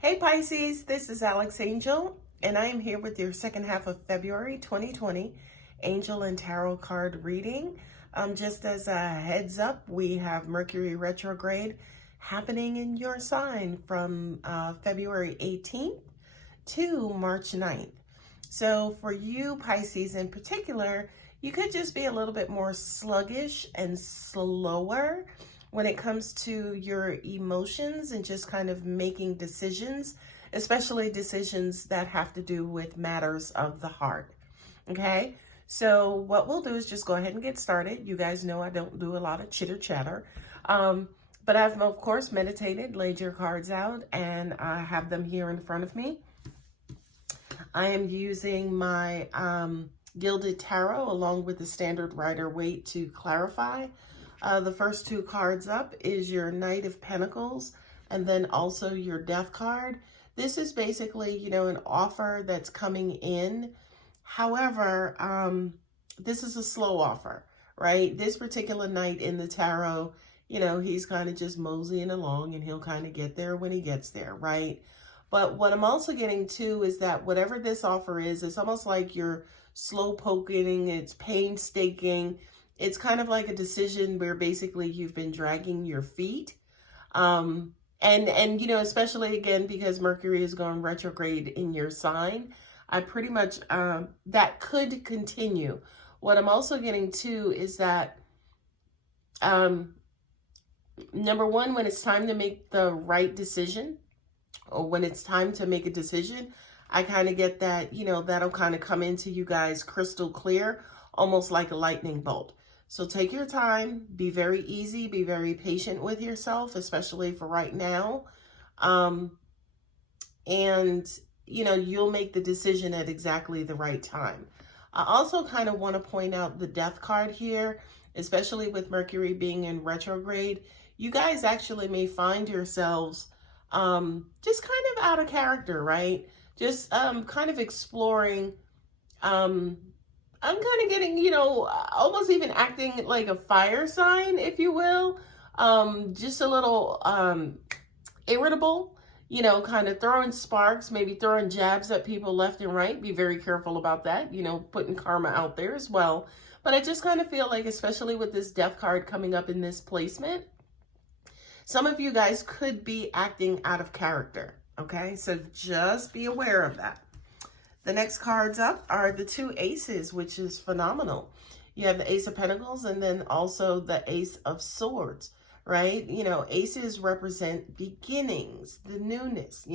Hey Pisces, this is Alex Angel, and I am here with your second half of February 2020 Angel and Tarot card reading. Just as a heads up, we have Mercury retrograde happening in your sign from February 18th to March 9th. So for you Pisces in particular, you could just be a little bit more sluggish and slower when it comes to your emotions and just kind of making decisions, especially decisions that have to do with matters of the heart. Okay, so what we'll do is just go ahead and get started. You guys know I don't do a lot of chitter chatter, but I've of course meditated, laid your cards out, and I have them here in front of me. I am using my Gilded Tarot along with the Standard Rider-Waite to clarify. The first two cards up is your Knight of Pentacles and then also your Death card. This is basically, an offer that's coming in. However, this is a slow offer, right? This particular Knight in the Tarot, he's kind of just moseying along and he'll kind of get there when he gets there, right? But what I'm also getting to is that whatever this offer is, it's almost like you're slow poking, it's painstaking. It's kind of like a decision where basically you've been dragging your feet. And especially again, because Mercury is going retrograde in your sign, I pretty much, that could continue. What I'm also getting to is that, number one, when it's time to make the right decision, or when it's time to make a decision, I kind of get that, that'll kind of come into you guys crystal clear, almost like a lightning bolt. So take your time, be very easy, be very patient with yourself, especially for right now. You'll make the decision at exactly the right time. I also kind of want to point out the Death card here, especially with Mercury being in retrograde. You guys actually may find yourselves just kind of out of character, right? Just kind of exploring. I'm kind of getting, almost even acting like a fire sign, if you will. Just a little irritable, kind of throwing sparks, maybe throwing jabs at people left and right. Be very careful about that, putting karma out there as well. But I just kind of feel like, especially with this Death card coming up in this placement, some of you guys could be acting out of character, okay? So just be aware of that. The next cards up are the two aces, which is phenomenal. You have the Ace of Pentacles and then also the Ace of Swords, right? Aces represent beginnings, the newness,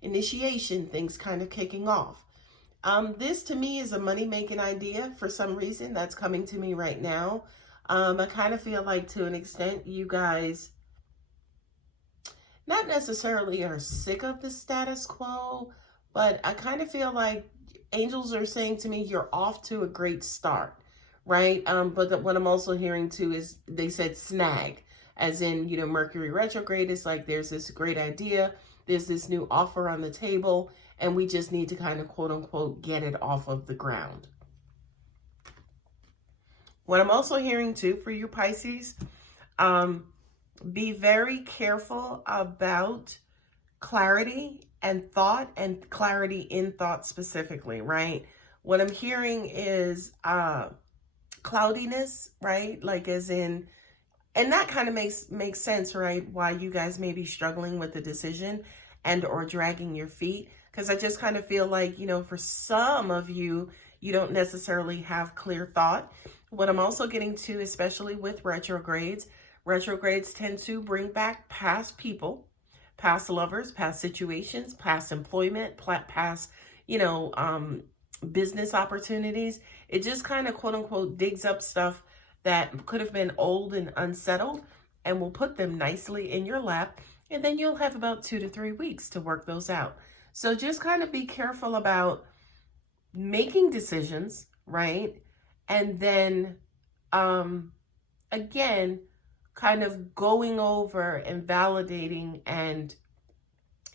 initiation, things kind of kicking off. This to me is a money-making idea for some reason that's coming to me right now. I kind of feel like to an extent you guys not necessarily are sick of the status quo, but I kind of feel like angels are saying to me, you're off to a great start, right? But what I'm also hearing too is they said snag, as in, Mercury retrograde is like, there's this great idea, there's this new offer on the table, and we just need to kind of quote unquote get it off of the ground. What I'm also hearing too for you Pisces, be very careful about clarity and thought, and clarity in thought specifically, right? What I'm hearing is cloudiness, right? Like as in, and that kind of makes sense, right? Why you guys may be struggling with the decision and or dragging your feet. Because I just kind of feel like, for some of you, you don't necessarily have clear thought. What I'm also getting to, especially with retrogrades tend to bring back past people, past lovers, past situations, past employment, past, business opportunities. It just kind of quote unquote digs up stuff that could have been old and unsettled and will put them nicely in your lap. And then you'll have about 2 to 3 weeks to work those out. So just kind of be careful about making decisions, right? And then, again, kind of going over and validating and,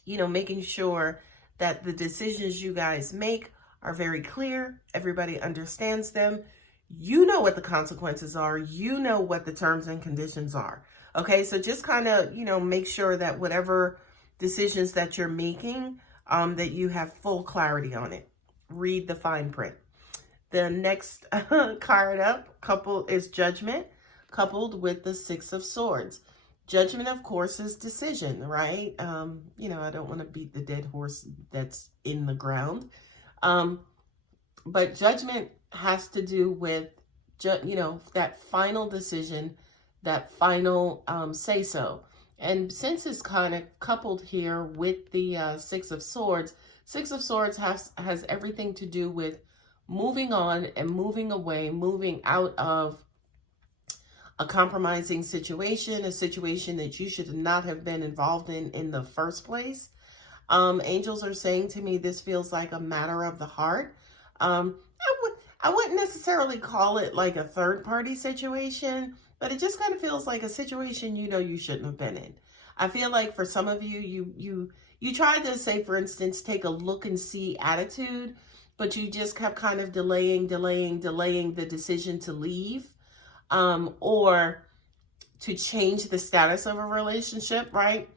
making sure that the decisions you guys make are very clear. Everybody understands them. You know what the consequences are. You know what the terms and conditions are. Okay, so just kind of, make sure that whatever decisions that you're making, that you have full clarity on it. Read the fine print. The next card up is Judgment, coupled with the Six of Swords. Judgment, of course, is decision, right? You know, I don't want to beat the dead horse that's in the ground. But judgment has to do with, you know, that final decision, that final say-so. And since it's kind of coupled here with the Six of Swords has everything to do with moving on and moving away, moving out of a compromising situation, a situation that you should not have been involved in the first place. Angels are saying to me, this feels like a matter of the heart. I wouldn't necessarily call it like a third party situation, but it just kind of feels like a situation you know you shouldn't have been in. I feel like for some of you, you tried to, say, for instance, take a look and see attitude, but you just kept kind of delaying the decision to leave, or to change the status of a relationship, right?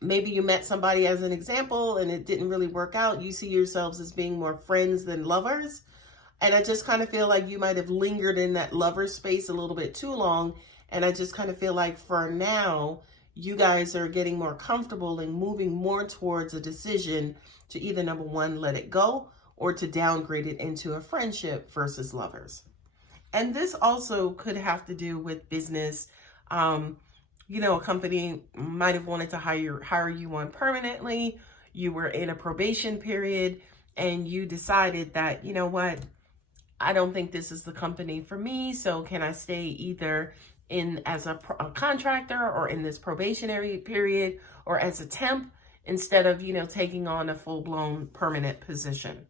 Maybe you met somebody as an example and it didn't really work out. You see yourselves as being more friends than lovers. And I just kind of feel like you might have lingered in that lover space a little bit too long. And I just kind of feel like for now, you guys are getting more comfortable and moving more towards a decision to either, number one, let it go, or to downgrade it into a friendship versus lovers. And this also could have to do with business. You know, a company might have wanted to hire you on permanently. You were in a probation period and you decided that, you know what, I don't think this is the company for me. So can I stay either in as a contractor or in this probationary period or as a temp instead of, you know, taking on a full-blown permanent position?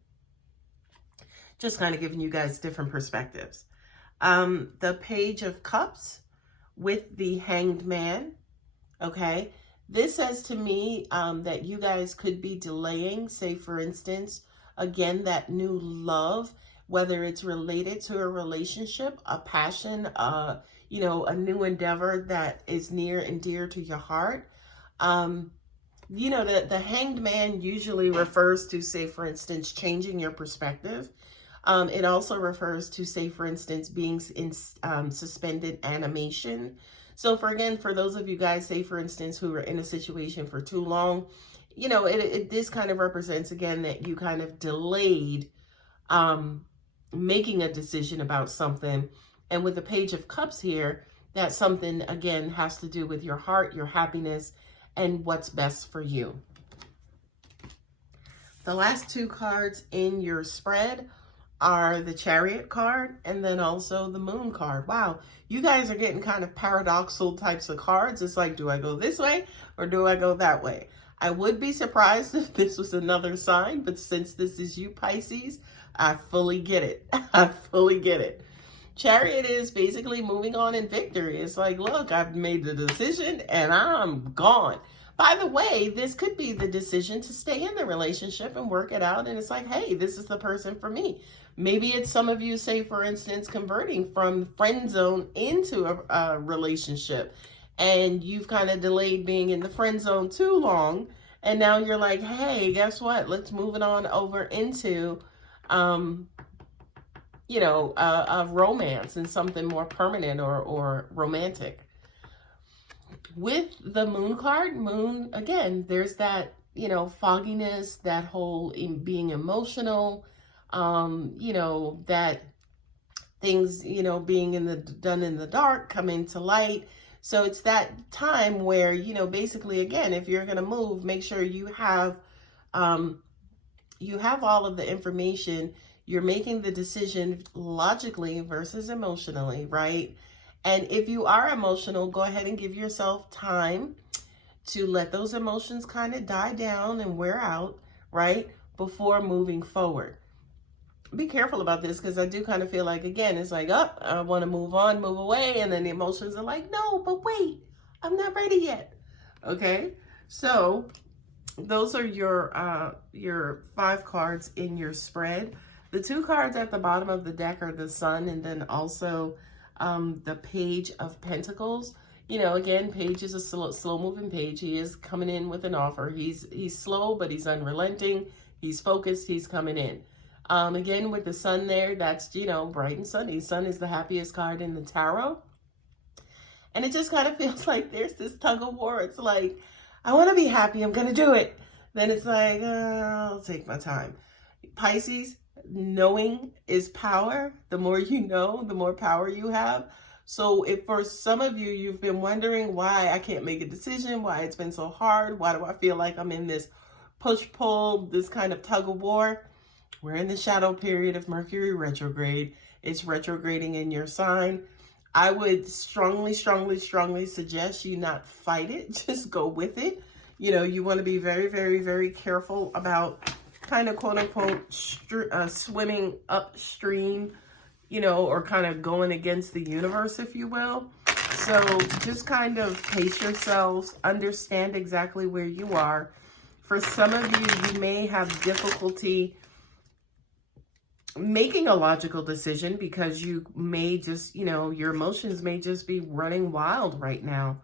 Just kind of giving you guys different perspectives. The Page of Cups with the Hanged Man, okay? This says to me that you guys could be delaying, say, for instance, again, that new love, whether it's related to a relationship, a passion, you know, a new endeavor that is near and dear to your heart. You know, the Hanged Man usually refers to, say, for instance, changing your perspective. It also refers to, say, for instance, being in suspended animation. So for those of you guys, say, for instance, who are in a situation for too long, you know, this kind of represents, again, that you kind of delayed making a decision about something. And with the Page of Cups here, that something, again, has to do with your heart, your happiness, and what's best for you. The last two cards in your spread are the Chariot card and then also the Moon card. Wow, you guys are getting kind of paradoxical types of cards. It's like, do I go this way or do I go that way? I would be surprised if this was another sign, but since this is you, Pisces, I fully get it. I fully get it. Chariot is basically moving on in victory. It's like, look, I've made the decision and I'm gone. By the way, this could be the decision to stay in the relationship and work it out. And it's like, hey, this is the person for me. Maybe it's some of you, say, for instance, converting from friend zone into a relationship. And you've kind of delayed being in the friend zone too long. And now you're like, hey, guess what? Let's move it on over into, you know, a romance and something more permanent or romantic. With the Moon card, Moon, again, there's that, you know, fogginess, that whole being emotional, you know, that things, you know, being done in the dark, coming to light. So it's that time where, you know, basically, again, if you're going to move, make sure you have all of the information. You're making the decision logically versus emotionally, right? And if you are emotional, go ahead and give yourself time to let those emotions kind of die down and wear out, right? Before moving forward. Be careful about this because I do kind of feel like, again, it's like, oh, I want to move on, move away. And then the emotions are like, no, but wait, I'm not ready yet. Okay. So those are your 5 cards in your spread. The 2 cards at the bottom of the deck are the Sun and then also the Page of Pentacles. You know, again, Page is a slow moving page. He is coming in with an offer. He's slow, but he's unrelenting. He's focused. He's coming in. Again, with the sun there, that's, you know, bright and sunny. Sun is the happiest card in the tarot. And it just kind of feels like there's this tug of war. It's like, I want to be happy. I'm going to do it. Then it's like, I'll take my time. Pisces, knowing is power. The more you know, the more power you have. So if for some of you, you've been wondering why I can't make a decision, why it's been so hard, why do I feel like I'm in this push-pull, this kind of tug of war? We're in the shadow period of Mercury retrograde. It's retrograding in your sign. I would strongly suggest you not fight it. Just go with it. You know, you want to be very, very, very careful about kind of quote unquote swimming upstream, you know, or kind of going against the universe, if you will. So just kind of pace yourselves, understand exactly where you are. For some of you, you may have difficulty making a logical decision because you may just, you know, your emotions may just be running wild right now.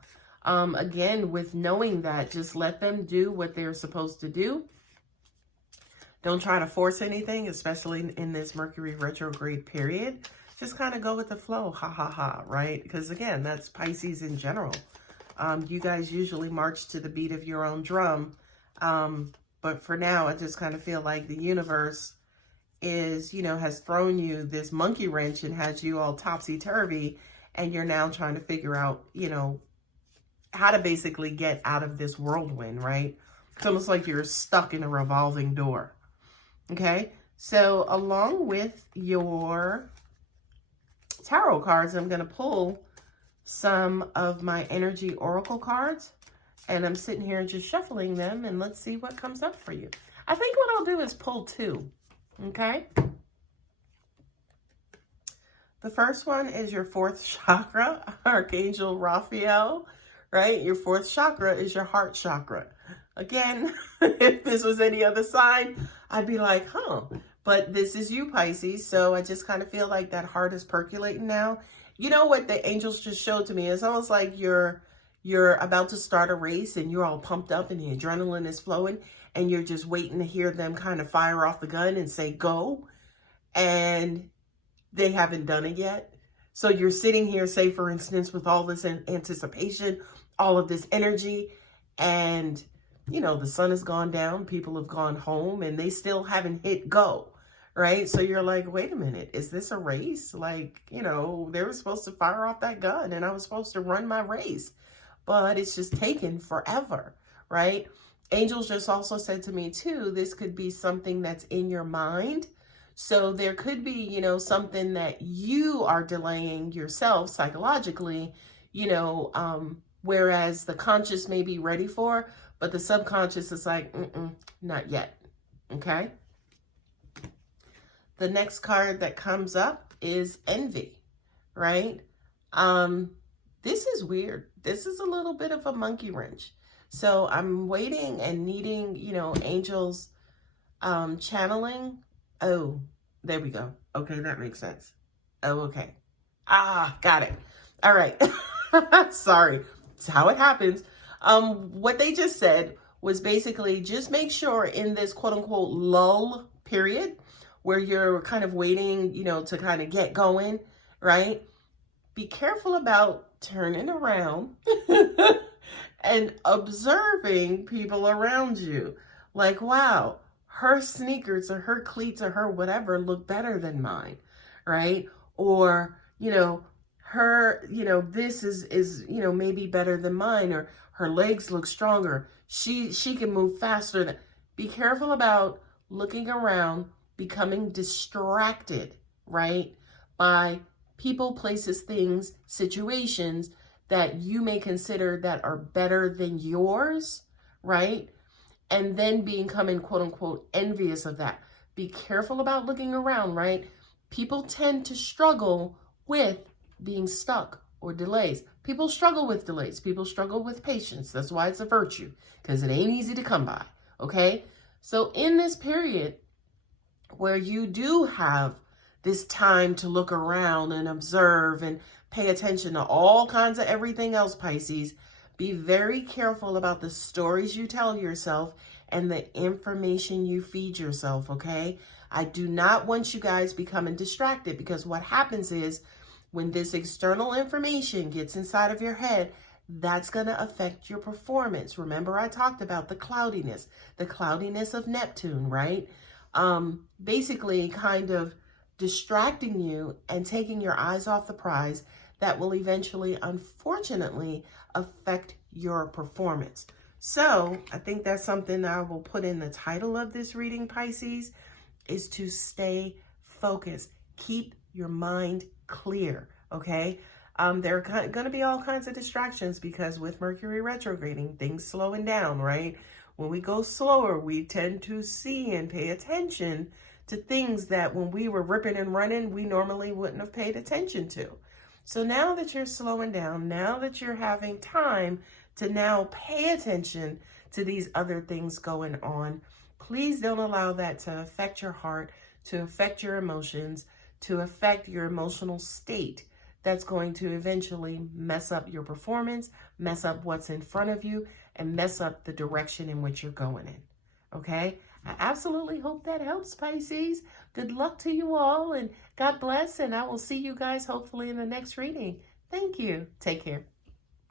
Again, with knowing that, just let them do what they're supposed to do. Don't try to force anything, especially in this Mercury retrograde period. Just kind of go with the flow, ha ha ha, right? Because again, that's Pisces in general. You guys usually march to the beat of your own drum. But for now, I just kind of feel like the universe is, you know, has thrown you this monkey wrench and has you all topsy-turvy, and you're now trying to figure out, you know, how to basically get out of this whirlwind, right? It's almost like you're stuck in a revolving door. Okay, so along with your tarot cards, I'm going to pull some of my energy oracle cards, and I'm sitting here just shuffling them, and let's see what comes up for you. I think what I'll do is pull two, okay? The first one is your fourth chakra, Archangel Raphael, right? Your fourth chakra is your heart chakra. Again, if this was any other sign, I'd be like, huh. But this is you, Pisces, so I just kind of feel like that heart is percolating now. You know what the angels just showed to me? It's almost like you're about to start a race and you're all pumped up and the adrenaline is flowing and you're just waiting to hear them kind of fire off the gun and say, go. And they haven't done it yet. So you're sitting here, say, for instance, with all this anticipation, all of this energy, and you know, the sun has gone down, people have gone home, and they still haven't hit go, right? So you're like, wait a minute, is this a race? Like, you know, they were supposed to fire off that gun and I was supposed to run my race, but it's just taken forever, right? Angels just also said to me too, this could be something that's in your mind. So there could be, you know, something that you are delaying yourself psychologically, you know, whereas the conscious may be ready for, but the subconscious is like, not yet, okay? The next card that comes up is envy, right? This is weird. This is a little bit of a monkey wrench. So I'm waiting and needing, you know, angels channeling. Oh, there we go. Okay, that makes sense. Oh, okay. Ah, got it. All right. Sorry. It's how it happens. What they just said was basically just make sure in this quote unquote lull period where you're kind of waiting, you know, to kind of get going, right? Be careful about turning around and observing people around you. Like, wow, her sneakers or her cleats or her whatever look better than mine, right? Or, you know, her, you know, this is, you know, maybe better than mine, or her legs look stronger. She can move faster. Be careful about looking around, becoming distracted, right? By people, places, things, situations that you may consider that are better than yours, right? And then becoming quote unquote envious of that. Be careful about looking around, right? People tend to struggle with being stuck or delays. People struggle with delays. People struggle with patience. That's why it's a virtue, because it ain't easy to come by, okay? So in this period where you do have this time to look around and observe and pay attention to all kinds of everything else, Pisces. Be very careful about the stories you tell yourself and the information you feed yourself, okay? I do not want you guys becoming distracted, because what happens is when this external information gets inside of your head, that's going to affect your performance. Remember, I talked about the cloudiness of Neptune, right? Basically kind of distracting you and taking your eyes off the prize that will eventually, unfortunately, affect your performance. So I think that's something I will put in the title of this reading, Pisces, is to stay focused. Keep your mind clear, okay? There are going to be all kinds of distractions, because with Mercury retrograding, things slowing down, right? When we go slower, we tend to see and pay attention to things that when we were ripping and running, we normally wouldn't have paid attention to. So now that you're slowing down, now that you're having time to now pay attention to these other things going on, please don't allow that to affect your heart, to affect your emotions, to affect your emotional state. That's going to eventually mess up your performance, mess up what's in front of you, and mess up the direction in which you're going in. Okay? I absolutely hope that helps, Pisces. Good luck to you all, and God bless, and I will see you guys hopefully in the next reading. Thank you. Take care.